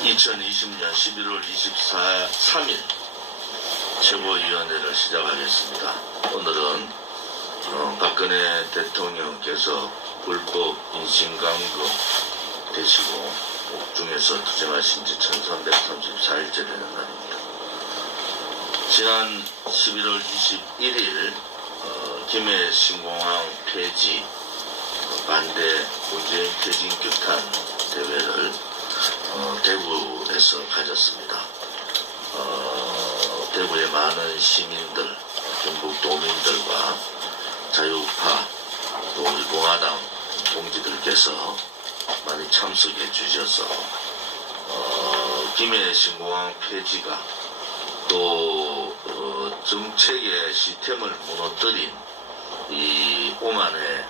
2020년 11월 3일 최고위원회를 시작하겠습니다. 오늘은 박근혜 대통령께서 불법 인신감금 되시고 옥중에서 투쟁하신 지 1334일째 되는 날입니다. 지난 11월 21일 김해 신공항 폐지 반대 문재인 퇴진 규탄 대회를 대구에서 가졌습니다. 대구의 많은 시민들, 경북 도민들과 자유우파 또 우리 공화당 동지들께서 많이 참석해 주셔서 김해 신공항 폐지가 또 정책의 시스템을 무너뜨린 이 오만의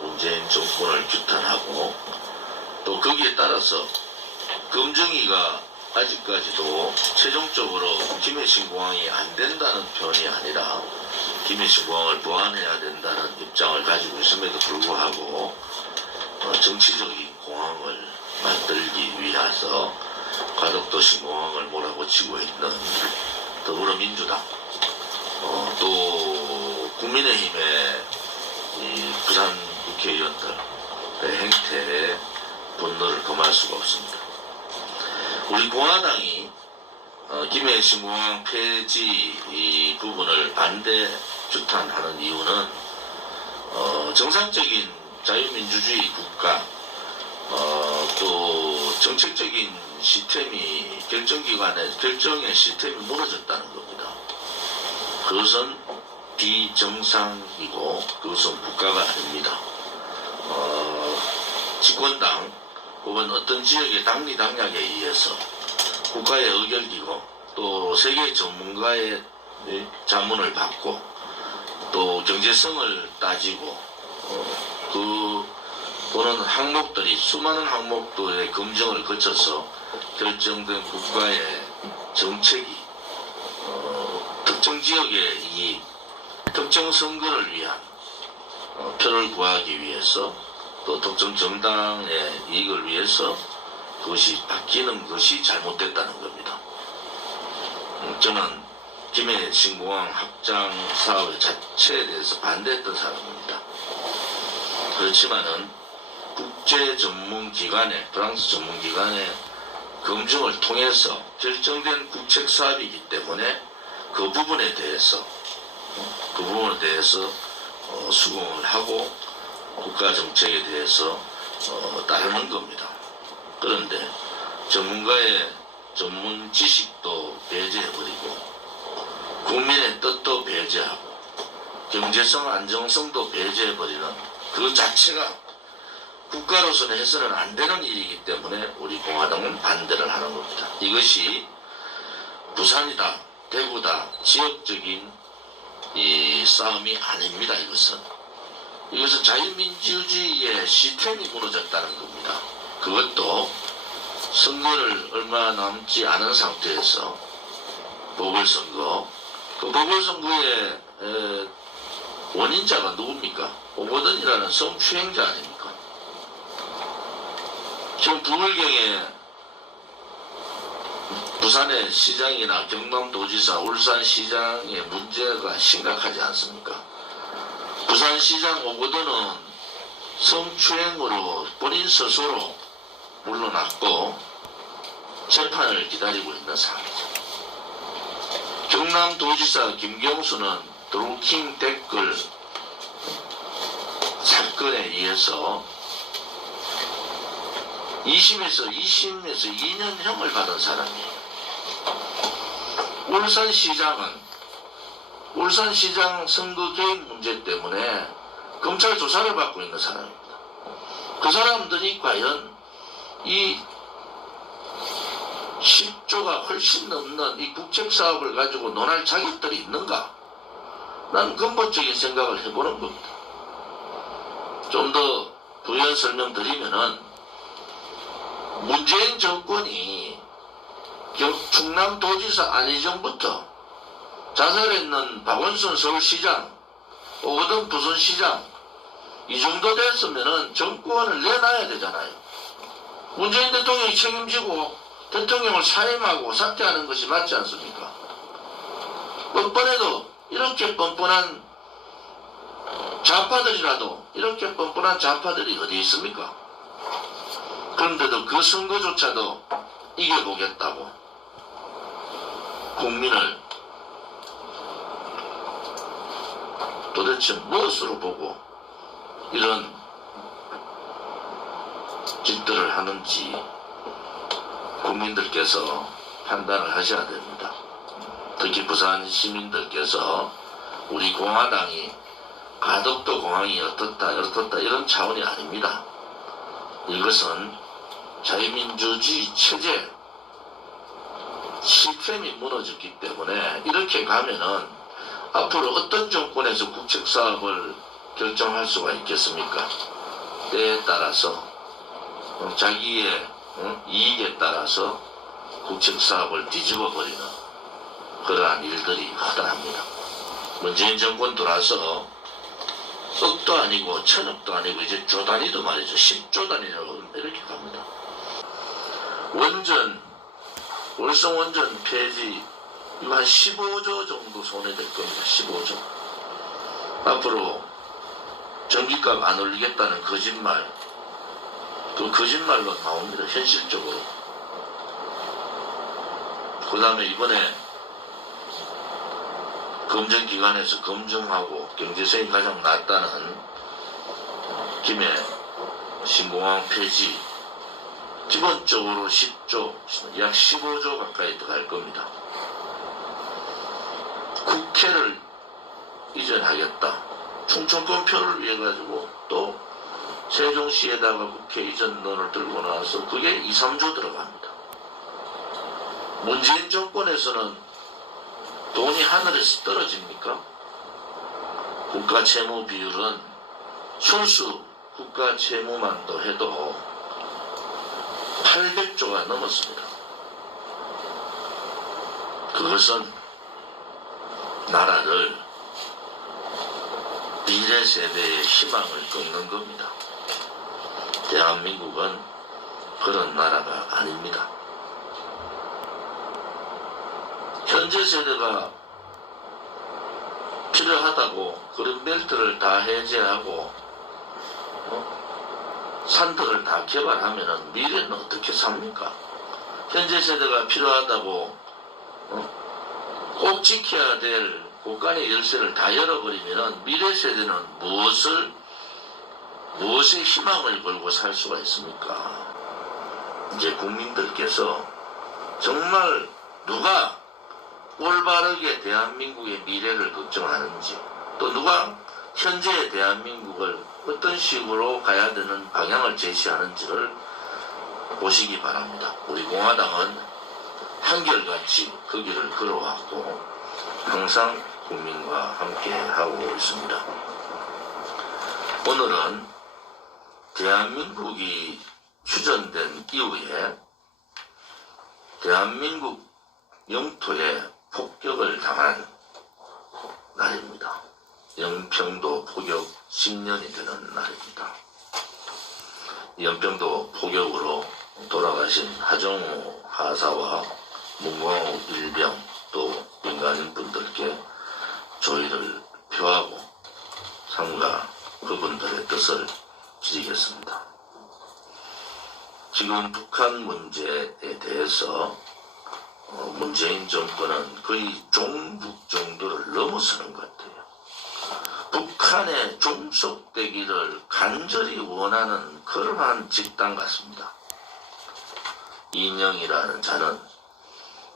문재인 정권을 규탄하고 또 거기에 따라서 검증위가 아직까지도 최종적으로 김해 신공항이 안 된다는 편이 아니라 김해 신공항을 보완해야 된다는 입장을 가지고 있음에도 불구하고 정치적인 공항을 만들기 위해서 가덕도 신공항을 몰아붙이고 있는 더불어민주당 또 국민의힘의 이 부산 국회의원들의 행태에 분노를 금할 수가 없습니다. 우리 공화당이 김해 신공항 폐지 이 부분을 반대 규탄하는 이유는 정상적인 자유민주주의 국가 또 정책적인 시스템이 결정의 시스템이 무너졌다는 겁니다. 그것은 비정상이고 그것은 국가가 아닙니다. 집권당 혹은 어떤 지역의 당리당략에 의해서 국가의 의결기고 또 세계 전문가의 자문을 받고 또 경제성을 따지고 그 보는 항목들이 수많은 항목들의 검증을 거쳐서 결정된 국가의 정책이 특정 지역의 이익, 특정 선거를 위한 표를 구하기 위해서 또 특정 정당의 이익을 위해서 그것이 바뀌는 것이 잘못됐다는 겁니다. 저는 김해 신공항 확장 사업 자체에 대해서 반대했던 사람입니다. 그렇지만은 국제 전문기관의 프랑스 전문기관의 검증을 통해서 결정된 국책 사업이기 때문에 그 부분에 대해서 수긍을 하고 국가 정책에 대해서 따르는 겁니다. 그런데 전문가의 전문 지식도 배제해버리고 국민의 뜻도 배제하고 경제성 안정성도 배제해버리는 그 자체가 국가로서는 해서는 안 되는 일이기 때문에 우리 공화당은 반대를 하는 겁니다. 이것이 부산이다, 대구다, 지역적인 이 싸움이 아닙니다. 이것은 자유민주주의의 시스템이 무너졌다는 겁니다. 그것도 선거를 얼마 남지 않은 상태에서 보궐선거, 그 보궐선거의 원인자가 누굽니까? 오거돈이라는 성추행자 아닙니까? 지금 9월경에 부산의 시장이나 경남도지사, 울산시장의 문제가 심각하지 않습니까? 부산시장 오거돈은 성추행으로 본인 스스로 물러났고 재판을 기다리고 있는 상황이죠. 경남도지사 김경수는 드루킹 댓글 사건에 의해서 2심에서 2년형을 받은 사람이에요. 울산시장 선거 개입 문제 때문에 검찰 조사를 받고 있는 사람입니다. 그 사람들이 과연 이 10조가 훨씬 넘는 이 국책사업을 가지고 논할 자격들이 있는가? 난 근본적인 생각을 해보는 겁니다. 좀 더 부연 설명드리면은 문재인 정권이 충남도지사 안희정부터 자살했는 박원순 서울시장, 오거돈 부산시장 이 정도 됐으면은 정권을 내놔야 되잖아요. 문재인 대통령이 책임지고 대통령을 사임하고 사퇴하는 것이 맞지 않습니까? 뻔뻔해도 이렇게 뻔뻔한 좌파들이라도 이렇게 뻔뻔한 좌파들이 어디 있습니까? 그런데도 그 선거조차도 이겨보겠다고 국민을 도대체 무엇으로 보고 이런 짓들을 하는지 국민들께서 판단을 하셔야 됩니다. 특히 부산 시민들께서 우리 공화당이 가덕도 공항이 어떻다 이런 차원이 아닙니다. 이것은 자유민주주의 체제 시스템이 무너졌기 때문에 이렇게 가면은 앞으로 어떤 정권에서 국책사업을 결정할 수가 있겠습니까? 때에 따라서 자기의 이익에 따라서 국책사업을 뒤집어버리는 그러한 일들이 허다합니다. 문재인 정권 들어와서 억도 아니고 천억도 아니고 이제 조 단위도 말이죠. 10조 단위라고 이렇게 갑니다. 원전, 월성 원전 폐지 이거 한 15조 정도 손해될 겁니다. 15조. 앞으로 전기값 안 올리겠다는 거짓말, 그 거짓말로 나옵니다. 현실적으로. 그 다음에 이번에 검증기관에서 검증하고 경제성이 가장 낮다는 김해 신공항 폐지 기본적으로 10조, 약 15조 가까이 들어갈 겁니다. 국회를 이전하겠다. 충청권표를 위해 가지고 또 세종시에다가 국회 이전론을 들고 나와서 그게 2, 3조 들어갑니다. 문재인 정권에서는 돈이 하늘에서 떨어집니까? 국가 채무 비율은 순수 국가 채무만도 해도 800조가 넘었습니다. 그것은 나라를 미래 세대의 희망을 끊는 겁니다. 대한민국은 그런 나라가 아닙니다. 현재 세대가 필요하다고 그런 벨트를 다 해제하고 산들을 다 개발하면 미래는 어떻게 삽니까? 현재 세대가 필요하다고 꼭 지켜야 될 국간의 열쇠를 다 열어버리면 미래 세대는 무엇의 희망을 걸고 살 수가 있습니까? 이제 국민들께서 정말 누가 올바르게 대한민국의 미래를 걱정하는지, 또 누가 현재의 대한민국을 어떤 식으로 가야 되는 방향을 제시하는지를 보시기 바랍니다. 우리 공화당은 한결같이 그 길을 걸어왔고 항상 국민과 함께 하고 있습니다. 오늘은 대한민국이 휴전된 이후에 대한민국 영토에 폭격을 당한 날입니다. 영평도 포격 10년이 되는 날입니다. 영평도 포격으로 돌아가신 하정우 하사와 문광호 일병 또 민간인분들께 조의를 표하고 삼가 그분들의 뜻을 빌리겠습니다. 지금 북한 문제에 대해서 문재인 정권은 거의 종북 정도를 넘어서는 것 같아요. 북한에 종속되기를 간절히 원하는 그러한 집단 같습니다. 이인영이라는 자는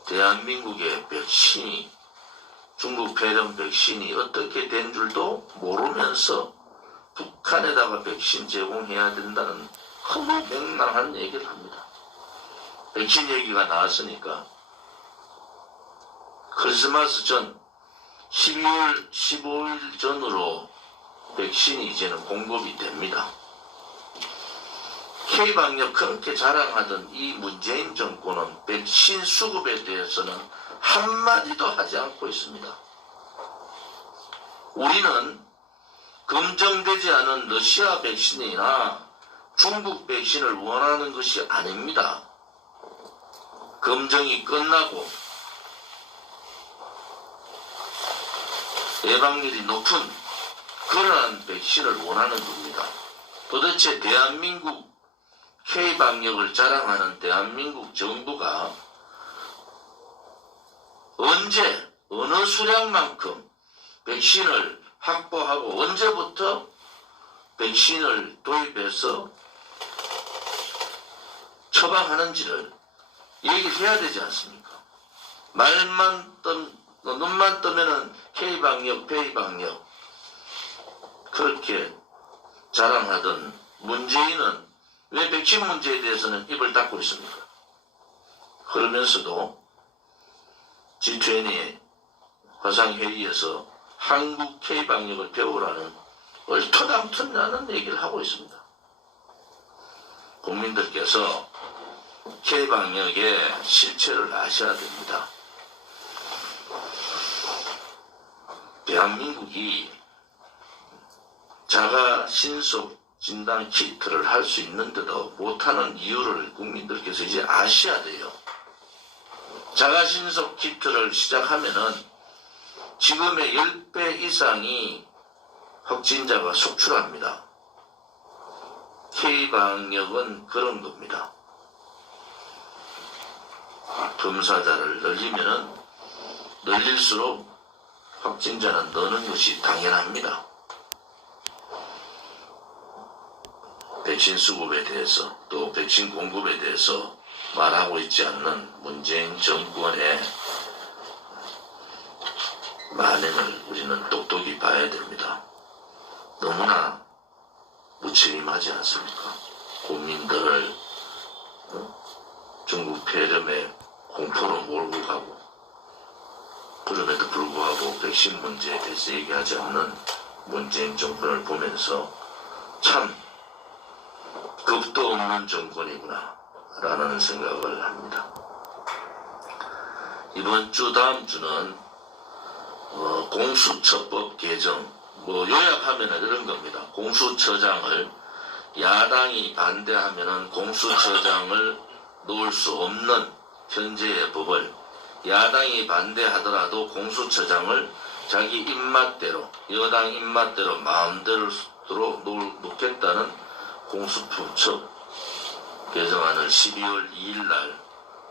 대한민국의 백신이 중국 폐렴 백신이 어떻게 된 줄도 모르면서 북한에다가 백신 제공해야 된다는 허무맹랑한 얘기를 합니다. 백신 얘기가 나왔으니까 크리스마스 전 12월 15일 전으로 백신이 이제는 공급이 됩니다. K방역 그렇게 자랑하던 이 문재인 정권은 백신 수급에 대해서는 한마디도 하지 않고 있습니다. 우리는 검증되지 않은 러시아 백신이나 중국 백신을 원하는 것이 아닙니다. 검증이 끝나고 예방률이 높은 그러한 백신을 원하는 겁니다. 도대체 대한민국 K방역을 자랑하는 대한민국 정부가 언제 어느 수량만큼 백신을 확보하고 언제부터 백신을 도입해서 처방하는지를 얘기를 해야 되지 않습니까? 눈만 뜨면은 K방역, P방역 그렇게 자랑하던 문재인은 왜 백신 문제에 대해서는 입을 닫고 있습니까? 그러면서도 G20 화상회의에서 한국 K방역을 배우라는 얼토당토나는 얘기를 하고 있습니다. 국민들께서 K방역의 실체를 아셔야 됩니다. 대한민국이 자가 신속 진단 키트를 할 수 있는데도 못하는 이유를 국민들께서 이제 아셔야 돼요. 자가 신속 키트를 시작하면은 지금의 10배 이상이 확진자가 속출합니다. K방역은 그런 겁니다. 검사자를 늘리면은 늘릴수록 확진자는 느는 것이 당연합니다. 백신 수급에 대해서 또 백신 공급에 대해서 말하고 있지 않는 문재인 정권의 만행을 우리는 똑똑히 봐야 됩니다. 너무나 무책임하지 않습니까? 국민들을 중국 폐렴에 공포로 몰고 가고 그럼에도 불구하고 백신 문제에 대해서 얘기하지 않는 문재인 정권을 보면서 참 겁도 없는 정권이구나 라는 생각을 합니다. 이번 주 다음 주는 공수처법 개정 요약하면은 이런 겁니다. 공수처장을 야당이 반대하면은 공수처장을 놓을 수 없는 현재의 법을 야당이 반대하더라도 공수처장을 자기 입맛대로 여당 입맛대로 마음대로 놓겠다는 공수처법 개정안을 12월 2일 날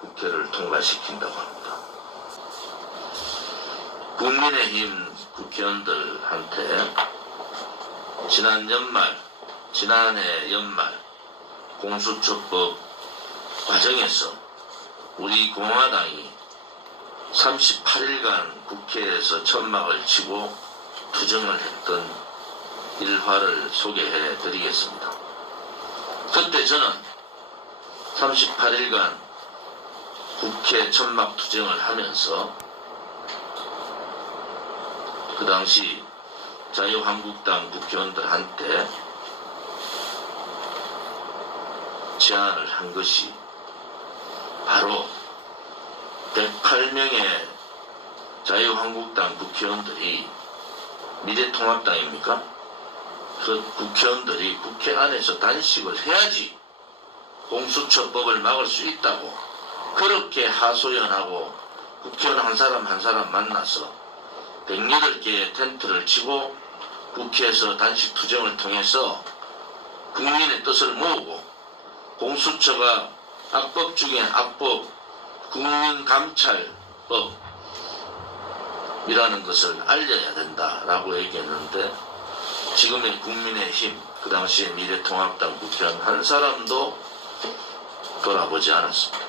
국회를 통과시킨다고 합니다. 국민의힘 국회의원들한테 지난해 연말 공수처법 과정에서 우리 공화당이 38일간 국회에서 천막을 치고 투쟁을 했던 일화를 소개해 드리겠습니다. 그때 저는 38일간 국회 천막 투쟁을 하면서 그 당시 자유한국당 국회의원들한테 제안을 한 것이 바로 108명의 자유한국당 국회의원들이 미래통합당입니까? 그 국회의원들이 국회 안에서 단식을 해야지 공수처법을 막을 수 있다고 그렇게 하소연하고 국회의원 한 사람 한 사람 만나서 108개의 텐트를 치고 국회에서 단식 투쟁을 통해서 국민의 뜻을 모으고 공수처가 악법 중에 악법 국민감찰법이라는 것을 알려야 된다라고 얘기했는데 지금의 국민의힘 그 당시에 미래통합당 국회의원 한 사람도 돌아보지 않았습니다.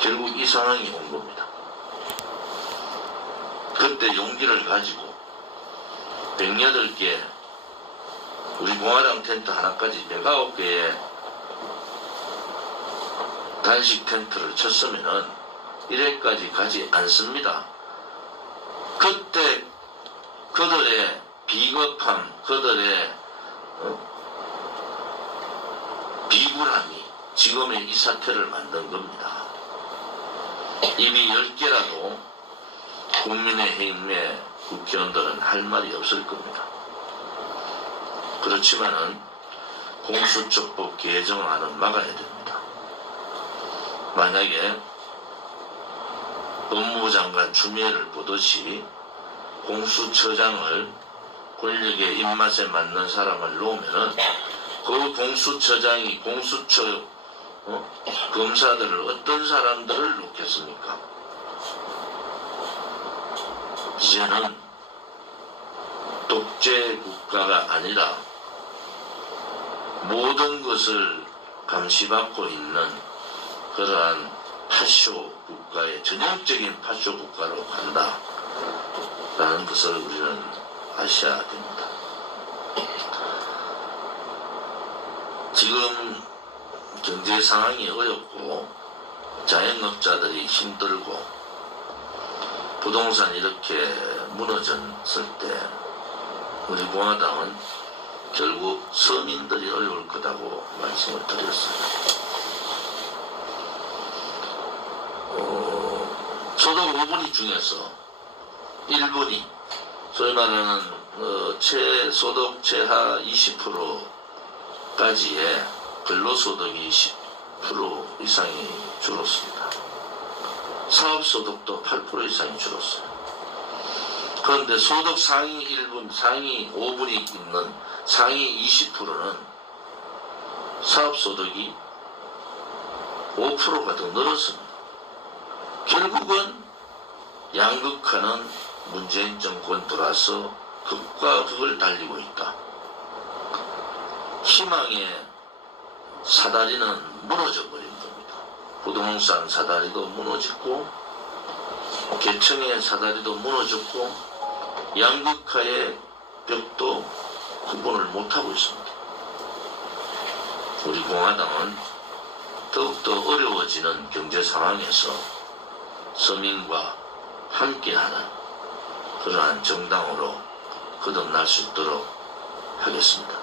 결국 이 상황이 온 겁니다. 그때 용기를 가지고 108개 우리 공화당 텐트 하나까지 109개의 단식 텐트를 쳤으면은 1회까지 가지 않습니다. 그때 그들의 비겁함, 그들의 비굴함이 지금의 이 사태를 만든 겁니다. 입이 10개라도 국민의힘의 국회의원들은 할 말이 없을 겁니다. 그렇지만은 공수처법 개정안은 막아야 됩니다. 만약에 법무부 장관 추미애를 보듯이 공수처장을 권력의 입맛에 맞는 사람을 놓으면은 그 공수처장이 공수처 검사들을 어떤 사람들을 놓겠습니까? 이제는 독재 국가가 아니라 모든 것을 감시받고 있는 그러한 파쇼 국가의 전형적인 파쇼 국가로 간다라는 것을 우리는 아셔야 됩니다. 지금 경제 상황이 어렵고 자영업자들이 힘들고 부동산이 이렇게 무너졌을 때 우리 공화당은 결국 서민들이 어려울 거라고 말씀을 드렸습니다. 소득 5분위 중에서 1분위 소위 말하는 최소득 최하 20%까지의 근로소득이 10% 이상이 줄었습니다. 사업소득도 8% 이상이 줄었어요. 그런데 소득 상위 1분, 상위 5분이 있는 상위 20%는 사업소득이 5%가 더 늘었습니다. 결국은 양극화는 문재인 정권 들어와서 극과 극을 달리고 있다. 희망의 사다리는 무너져 버린 겁니다. 부동산 사다리도 무너졌고 계층의 사다리도 무너졌고 양극화의 벽도 구분을 못하고 있습니다. 우리 공화당은 더욱더 어려워지는 경제 상황에서 서민과 함께하는 그러한 정당으로 거듭날 수 있도록 하겠습니다.